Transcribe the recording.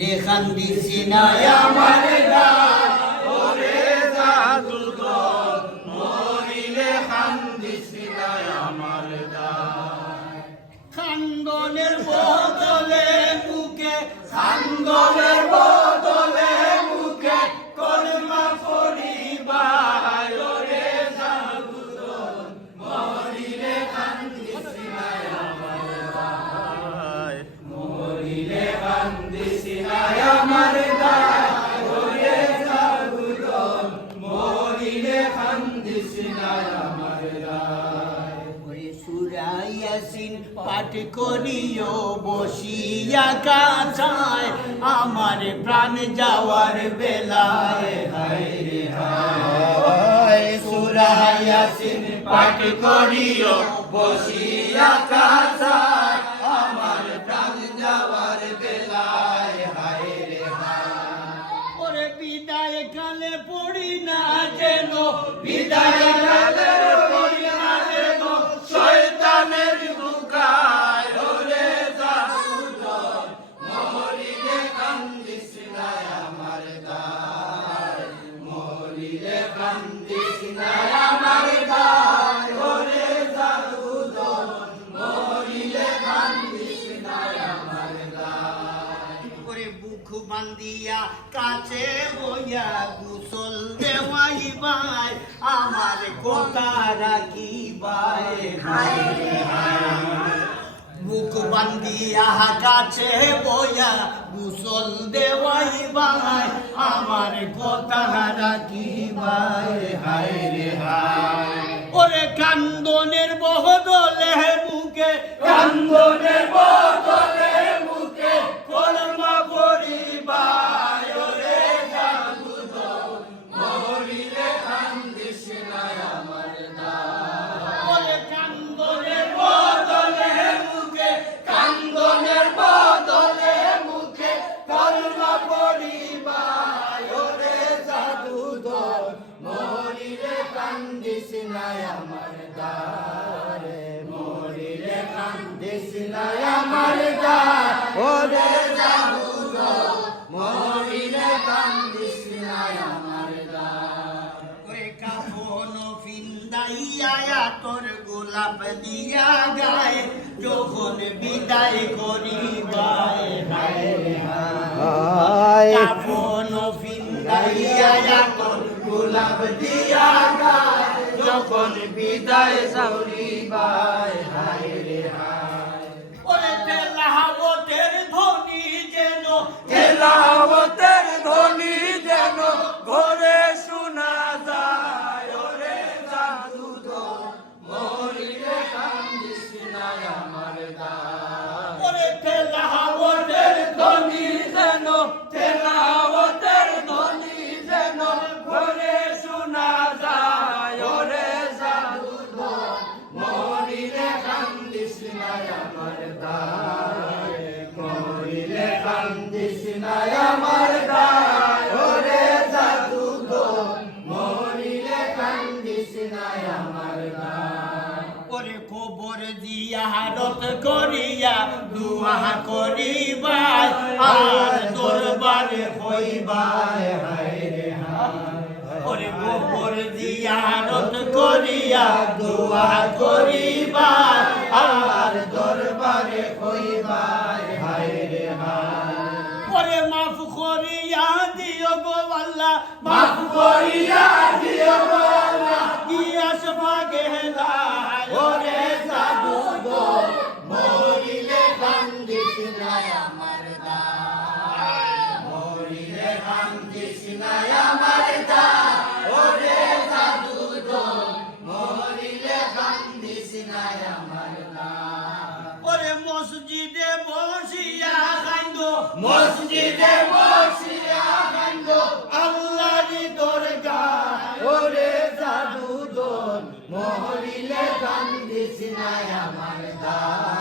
রে খান্দি সিনায় আমার গান ওরে জাদুঘর মরিলে খান্দি সিনাই আমার দায়। খান্দনের বদলে বুকে আন্দোলনের পাঠ করিও, বসিয়া কাছায় আমার প্রাণ যাওয়ার বেলায়। সুরাইয়াসিন পাঠ করিও, বসিয়া কাছায় আমার প্রাণ যাওয়ার বেলায়। হায় রে হায়। ওরে বিদায় কালে পড়ি না যেন, বিদায় বান্দিয়া কাছে হইয়া গুসল দেওয়াই ভাই, আমার কথা রাখি হায় রে বান্দিয়া কাছে বইয়া গুসল দেওয়াই ভাই, আমার কথা রাখি ভাই। হায় রে হায় ওরে কান্দনের বহদলে মুখে, কান্দনের বদলে কান্দিস না আমার দায় মরিলে কান্দিস না আমার দায় ওরে জাদুঘর মরিলে কান্দিস না আমার ওই ফিন্দাইয়া তোর গোলাপ দিয়া গায় যখন বিদায় করি হায়। হায়। কাফন ফিন্দাইয়া তোর গোলাপ দিয়া গায় যখন বিদায় বাই হায় রে হায়। হারত করিয়া দুয়া করিবাই আর দরবারে হইবাই ওরে হারত করিয়া দুয়া করিবাই আর দরবারে হইবাই হায় রে হায় ওরে মাফ করিয়া দিও গো আল্লাহ, মাফ করিয়া দিও গো আল্লাহ। মসজিদে বসিয়া খাইন্দ মসজিদে বসিয়া কান্দ আল্লাহরি দরগাহ ওরে জাদুঘর মহরিলে কান্দিস না আমার দায়।